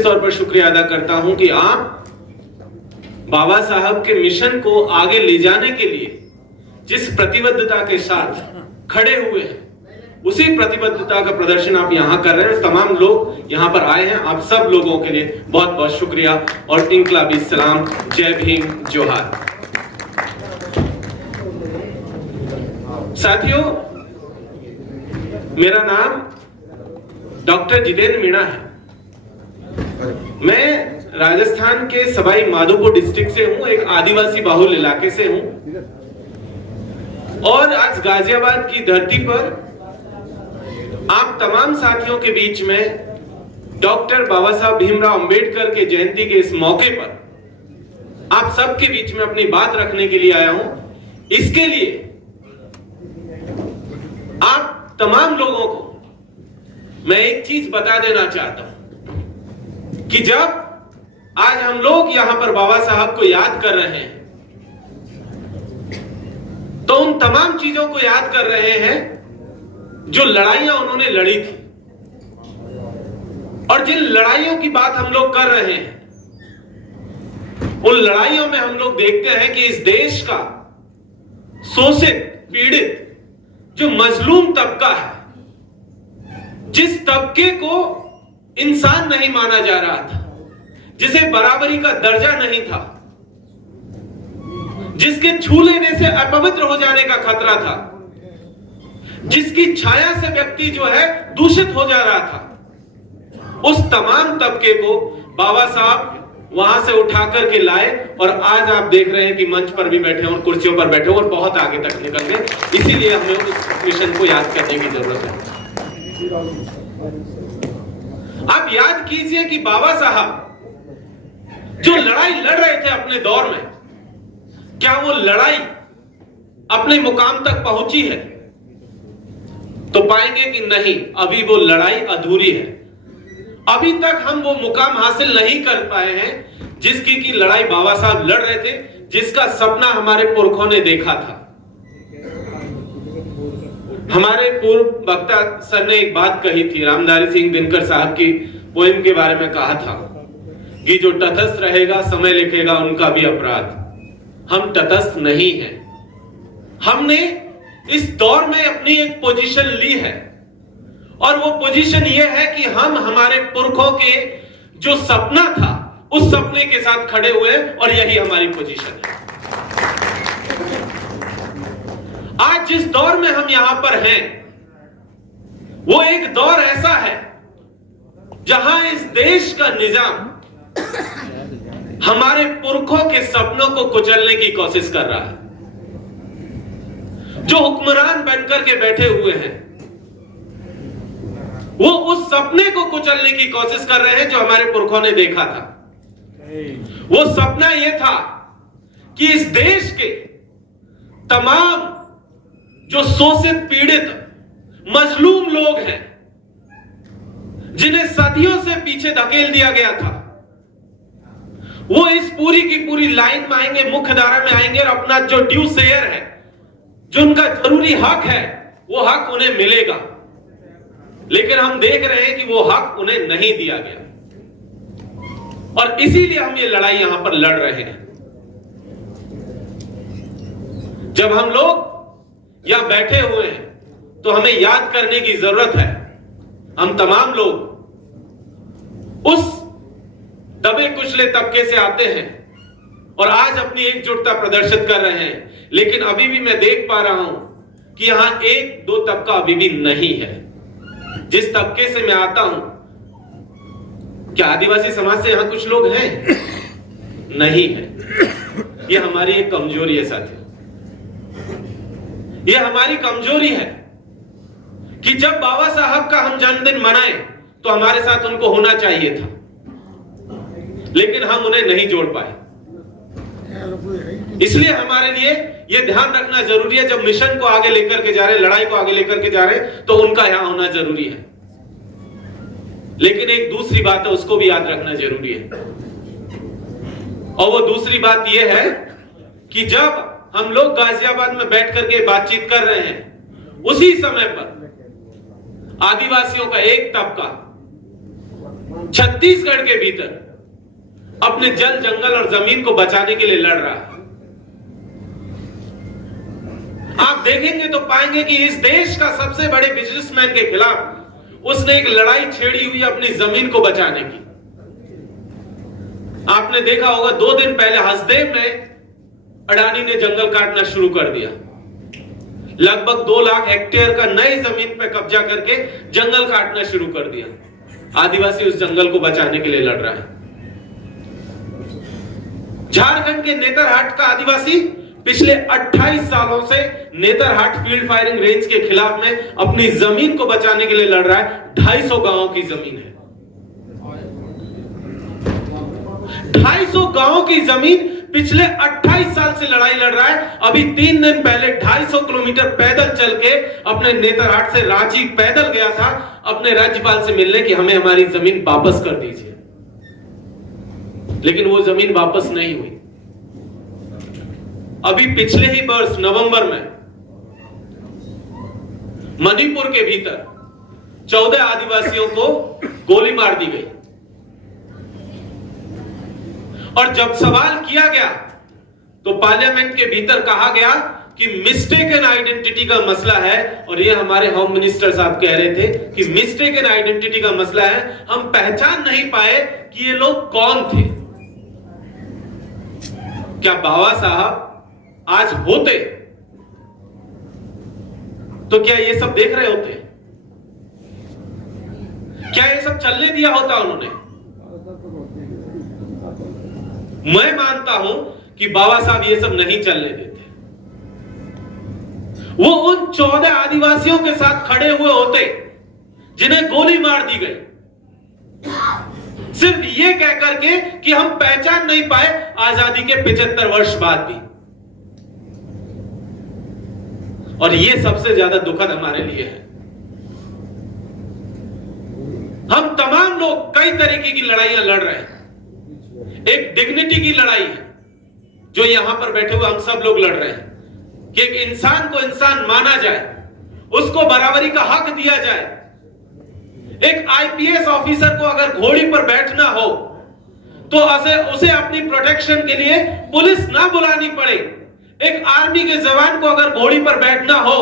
विशेष तौर पर शुक्रिया अदा करता हूं कि आप बाबा साहब के मिशन को आगे ले जाने के लिए जिस प्रतिबद्धता के साथ खड़े हुए हैं, उसी प्रतिबद्धता का प्रदर्शन आप यहां कर रहे हैं। तमाम लोग यहां पर आए हैं, आप सब लोगों के लिए बहुत बहुत शुक्रिया और इनकलाबी सलाम। जय भीम, जोहार। साथियों, मेरा नाम डॉक्टर जितेंद्र मीणा है। मैं राजस्थान के सवाई माधोपुर डिस्ट्रिक्ट से हूं, एक आदिवासी बाहुल इलाके से हूं और आज गाजियाबाद की धरती पर आप तमाम साथियों के बीच में डॉक्टर बाबा साहब भीमराव अंबेडकर के जयंती के इस मौके पर आप सबके बीच में अपनी बात रखने के लिए आया हूं। इसके लिए आप तमाम लोगों को मैं एक चीज बता देना चाहता हूं कि जब आज हम लोग यहां पर बाबा साहब को याद कर रहे हैं तो उन तमाम चीजों को याद कर रहे हैं जो लड़ाइयां उन्होंने लड़ी थी। और जिन लड़ाइयों की बात हम लोग कर रहे हैं, उन लड़ाइयों में हम लोग देखते हैं कि इस देश का शोषित, पीड़ित, जो मजलूम तबका है, जिस तबके को इंसान नहीं माना जा रहा था, जिसे बराबरी का दर्जा नहीं था, जिसके छू लेने से अपवित्र हो जाने का खतरा था, जिसकी छाया से व्यक्ति जो है दूषित हो जा रहा था, उस तमाम तबके को बाबा साहब वहां से उठा करके लाए और आज आप देख रहे हैं कि मंच पर भी बैठे और कुर्सियों पर बैठे और बहुत आगे तक निकल गए। इसीलिए हमें उस मिशन को याद करने की जरूरत है। आप याद कीजिए कि बाबा साहब जो लड़ाई लड़ रहे थे अपने दौर में, क्या वो लड़ाई अपने मुकाम तक पहुंची है? तो पाएंगे कि नहीं, अभी वो लड़ाई अधूरी है। अभी तक हम वो मुकाम हासिल नहीं कर पाए हैं जिसकी की लड़ाई बाबा साहब लड़ रहे थे, जिसका सपना हमारे पुरखों ने देखा था। हमारे पूर्व वक्ता सर ने एक बात कही थी, रामधारी सिंह दिनकर साहब की पोएम के बारे में कहा था कि जो तटस्थ रहेगा समय लिखेगा उनका भी अपराध। हम तटस्थ नहीं हैं। हमने इस दौर में अपनी एक पोजीशन ली है और वो पोजीशन ये है कि हम हमारे पुरखों के जो सपना था उस सपने के साथ खड़े हुए और यही हमारी पोजीशन है। आज जिस दौर में हम यहां पर हैं, वो एक दौर ऐसा है जहां इस देश का निजाम हमारे पुरखों के सपनों को कुचलने की कोशिश कर रहा है। जो हुक्मरान बनकर के बैठे हुए हैं, वो उस सपने को कुचलने की कोशिश कर रहे हैं जो हमारे पुरखों ने देखा था। वो सपना यह था कि इस देश के तमाम जो शोषित, पीड़ित, मजलूम लोग हैं, जिन्हें सदियों से पीछे धकेल दिया गया था, वो इस पूरी की पूरी लाइन में आएंगे, मुख्य धारा में आएंगे और अपना जो ड्यू शेयर है, जो उनका जरूरी हक है, वो हक उन्हें मिलेगा। लेकिन हम देख रहे हैं कि वो हक उन्हें नहीं दिया गया और इसीलिए हम ये लड़ाई यहां पर लड़ रहे हैं। जब हम लोग यहां बैठे हुए हैं तो हमें याद करने की जरूरत है, हम तमाम लोग उस दबे कुचले तबके से आते हैं और आज अपनी एकजुटता प्रदर्शित कर रहे हैं। लेकिन अभी भी मैं देख पा रहा हूं कि यहां एक दो तबका अभी भी नहीं है। जिस तबके से मैं आता हूं, क्या आदिवासी समाज से यहां कुछ लोग हैं? नहीं है। यह हमारी एक कमजोरी है साथियों, यह हमारी कमजोरी है कि जब बाबा साहब का हम जन्मदिन मनाएं तो हमारे साथ उनको होना चाहिए था, लेकिन हम उन्हें नहीं जोड़ पाए। इसलिए हमारे लिए यह ध्यान रखना जरूरी है, जब मिशन को आगे लेकर के जा रहे हैं, लड़ाई को आगे लेकर के जा रहे हैं, तो उनका यहां होना जरूरी है। लेकिन एक दूसरी बात है, उसको भी याद रखना जरूरी है, और वो दूसरी बात यह है कि जब हम लोग गाजियाबाद में बैठ करके बातचीत कर रहे हैं, उसी समय पर आदिवासियों का एक तबका छत्तीसगढ़ के भीतर अपने जल, जंगल और जमीन को बचाने के लिए लड़ रहा है। आप देखेंगे तो पाएंगे कि इस देश का सबसे बड़े बिजनेसमैन के खिलाफ उसने एक लड़ाई छेड़ी हुई अपनी जमीन को बचाने की। आपने देखा होगा 2 दिन पहले हसदेव में अडानी ने जंगल काटना शुरू कर दिया। लगभग 2 लाख हेक्टेयर का नई जमीन पर कब्जा करके जंगल काटना शुरू कर दिया। आदिवासी उस जंगल को बचाने के लिए लड़ रहा है। झारखंड के नेतरहाट का आदिवासी पिछले 28 सालों से नेतरहाट फील्ड फायरिंग रेंज के खिलाफ में अपनी जमीन को बचाने के लिए लड़ रहा है। 250 गांवों की जमीन है, 250 गांवों की जमीन पिछले 28 साल से लड़ाई लड़ रहा है। अभी 3 दिन पहले 250 किलोमीटर पैदल चल के अपने नेतरहाट से रांची पैदल गया था अपने राज्यपाल से मिलने कि हमें हमारी जमीन वापस कर दीजिए, लेकिन वो जमीन वापस नहीं हुई। अभी पिछले ही वर्ष नवंबर में मणिपुर के भीतर 14 आदिवासियों को गोली मार दी गई और जब सवाल किया गया तो पार्लियामेंट के भीतर कहा गया कि मिस्टेकन आइडेंटिटी का मसला है। और ये हमारे होम मिनिस्टर साहब कह रहे थे कि मिस्टेकन आइडेंटिटी का मसला है, हम पहचान नहीं पाए कि ये लोग कौन थे। क्या बाबा साहब आज होते तो क्या ये सब देख रहे होते? क्या ये सब चलने दिया होता उन्होंने? मैं मानता हूं कि बाबा साहब ये सब नहीं चलने देते। वो उन 14 आदिवासियों के साथ खड़े हुए होते जिन्हें गोली मार दी गई, सिर्फ ये कह करके कि हम पहचान नहीं पाए आजादी के 75 वर्ष बाद भी। और ये सबसे ज्यादा दुखद हमारे लिए है। हम तमाम लोग कई तरीके की लड़ाइयां लड़ रहे हैं। एक डिग्निटी की लड़ाई है जो यहां पर बैठे हुए हम सब लोग लड़ रहे हैं कि एक इंसान को इंसान माना जाए, उसको बराबरी का हक दिया जाए। एक आईपीएस ऑफिसर को अगर घोड़ी पर बैठना हो तो उसे अपनी प्रोटेक्शन के लिए पुलिस ना बुलानी पड़े। एक आर्मी के जवान को अगर घोड़ी पर बैठना हो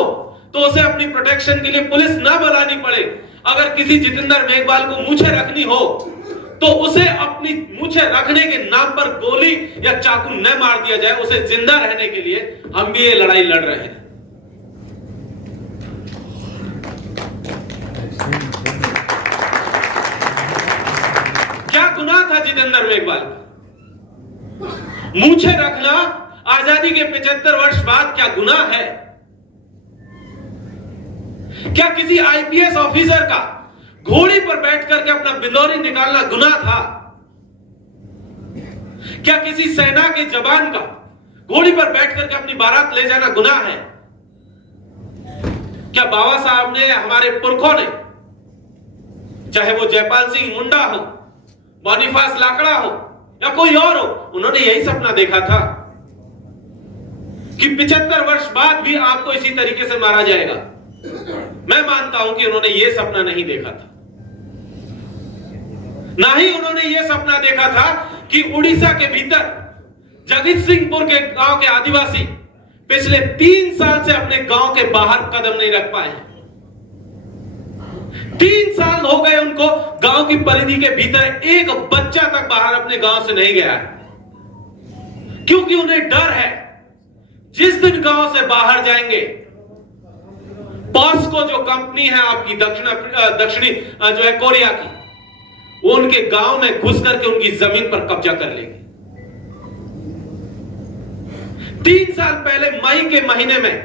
तो उसे अपनी प्रोटेक्शन के लिए पुलिस ना बुलानी पड़े। अगर किसी जितेंद्र मेघवाल को मूछें रखनी हो तो उसे अपनी मूछें रखने के नाम पर गोली या चाकू न मार दिया जाए, उसे जिंदा रहने के लिए हम भी ये लड़ाई लड़ रहे हैं। क्या गुनाह था जितेंद्र मेघवाल का? मूछें रखना आजादी के 75 वर्ष बाद क्या गुनाह है? क्या किसी आईपीएस ऑफिसर का घोड़ी पर बैठ करके अपना बिंदौरी निकालना गुनाह था? क्या किसी सेना के जवान का घोड़ी पर बैठ करके अपनी बारात ले जाना गुनाह है? क्या बाबा साहब ने, हमारे पुरखों ने, चाहे वो जयपाल सिंह मुंडा हो, बोनीफास लाकड़ा हो या कोई और हो, उन्होंने यही सपना देखा था कि 75 वर्ष बाद भी आपको इसी तरीके से मारा जाएगा? मैं मानता हूं कि उन्होंने यह सपना नहीं देखा था। ना ही उन्होंने यह सपना देखा था कि उड़ीसा के भीतर जगत सिंहपुर के गांव के आदिवासी पिछले 3 साल से अपने गांव के बाहर कदम नहीं रख पाए। 3 साल हो गए उनको गांव की परिधि के भीतर एक बच्चा तक बाहर अपने गांव से नहीं गया है, क्योंकि उन्हें डर है जिस दिन गांव से बाहर जाएंगे, पॉस्को जो कंपनी है आपकी दक्षिणी जो है कोरिया की, वो उनके गांव में घुस करके उनकी जमीन पर कब्जा कर लेगी। 3 साल पहले मई के महीने में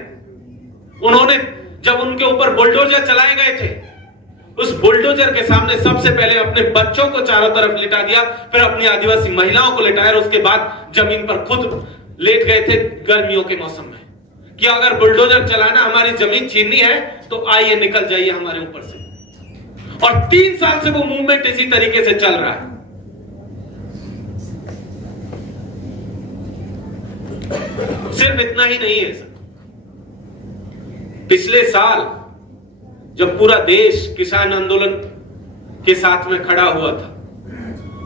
उन्होंने, जब उनके ऊपर बुलडोजर चलाए गए थे, उस बुलडोजर के सामने सबसे पहले अपने बच्चों को चारों तरफ लिटा दिया, फिर अपनी आदिवासी महिलाओं को लिटाया और उसके बाद जमीन पर खुद लेट गए थे गर्मियों के मौसम में कि अगर बुलडोजर चलाना, हमारी जमीन छीननी है तो आइए निकल जाइए हमारे ऊपर से। और 3 साल से वो मूवमेंट इसी तरीके से चल रहा है। सिर्फ इतना ही नहीं है सर, पिछले साल जब पूरा देश किसान आंदोलन के साथ में खड़ा हुआ था,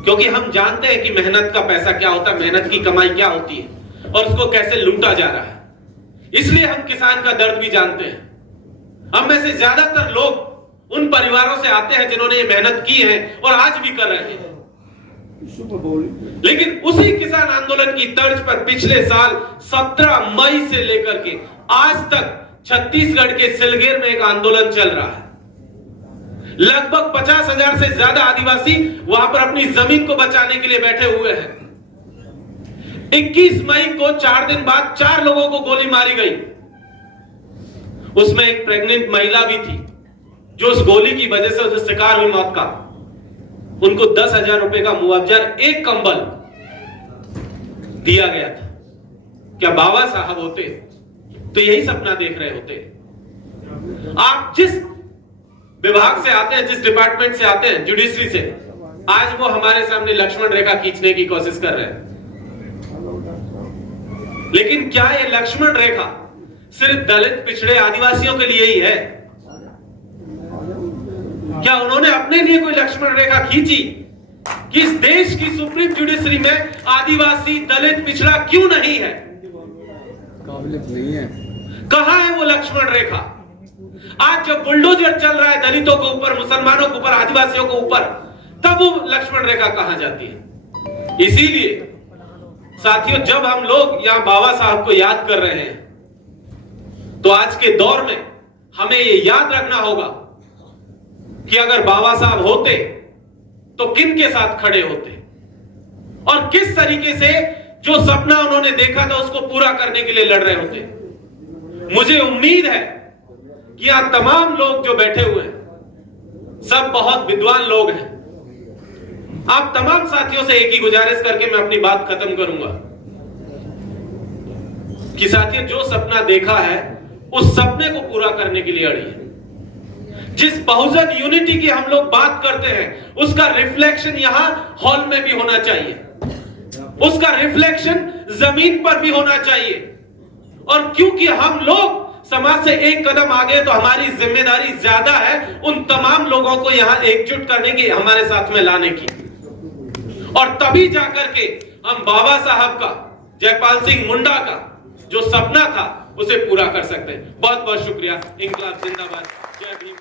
क्योंकि हम जानते हैं कि मेहनत का पैसा क्या होता है, मेहनत की कमाई क्या होती है और उसको कैसे लूटा जा रहा है। इसलिए हम किसान का दर्द भी जानते हैं। हम में से ज्यादातर लोग उन परिवारों से आते हैं जिन्होंने ये मेहनत की है और आज भी कर रहे हैं। लेकिन उसी किसान आंदोलन की तर्ज पर पिछले साल 17 मई से लेकर के आज तक छत्तीसगढ़ के सिलगेर में एक आंदोलन चल रहा है। लगभग 50,000 से ज्यादा आदिवासी वहां पर अपनी जमीन को बचाने के लिए बैठे हुए हैं। 21 मई को 4 दिन बाद 4 लोगों को गोली मारी गई। उसमें एक प्रेग्नेंट महिला भी थी जो उस गोली की वजह से उसे शिकार हुई मौत का। उनको 10,000 रुपए का मुआवजा, एक कंबल दिया गया था। क्या बाबा साहब होते तो यही सपना देख रहे होते? आप जिस विभाग से आते हैं, जिस डिपार्टमेंट से आते हैं, जुडिशरी से, आज वो हमारे सामने लक्ष्मण रेखा खींचने की कोशिश कर रहे हैं। लेकिन क्या ये लक्ष्मण रेखा सिर्फ दलित, पिछड़े, आदिवासियों के लिए ही है? क्या उन्होंने अपने लिए कोई लक्ष्मण रेखा खींची कि इस देश की सुप्रीम जुडिशरी में आदिवासी, दलित, पिछड़ा क्यों नहीं है? काबिलियत नहीं है। कहां है वो लक्ष्मण रेखा? आज जब बुलडोजर चल रहा है दलितों के ऊपर, मुसलमानों के ऊपर, आदिवासियों के ऊपर, तब वो लक्ष्मण रेखा कहां जाती है? इसीलिए साथियों, जब हम लोग यहां बाबा साहब को याद कर रहे हैं तो आज के दौर में हमें ये याद रखना होगा कि अगर बाबा साहब होते तो किन के साथ खड़े होते और किस तरीके से जो सपना उन्होंने देखा था उसको पूरा करने के लिए लड़ रहे होते। मुझे उम्मीद है कि यहां तमाम लोग जो बैठे हुए हैं सब बहुत विद्वान लोग हैं। आप तमाम साथियों से एक ही गुजारिश करके मैं अपनी बात खत्म करूंगा कि साथियों, जो सपना देखा है उस सपने को पूरा करने के लिए अड़िए। जिस बहुजन यूनिटी की हम लोग बात करते हैं उसका रिफ्लेक्शन यहां हॉल में भी होना चाहिए, उसका रिफ्लेक्शन जमीन पर भी होना चाहिए। और क्योंकि हम लोग समाज से एक कदम आगे, तो हमारी जिम्मेदारी ज्यादा है उन तमाम लोगों को यहां एकजुट करने की, हमारे साथ में लाने की। और तभी जाकर के हम बाबा साहब का, जयपाल सिंह मुंडा का जो सपना था उसे पूरा कर सकते हैं। बहुत बहुत शुक्रिया। इंकलाब जिंदाबाद। जय भीम।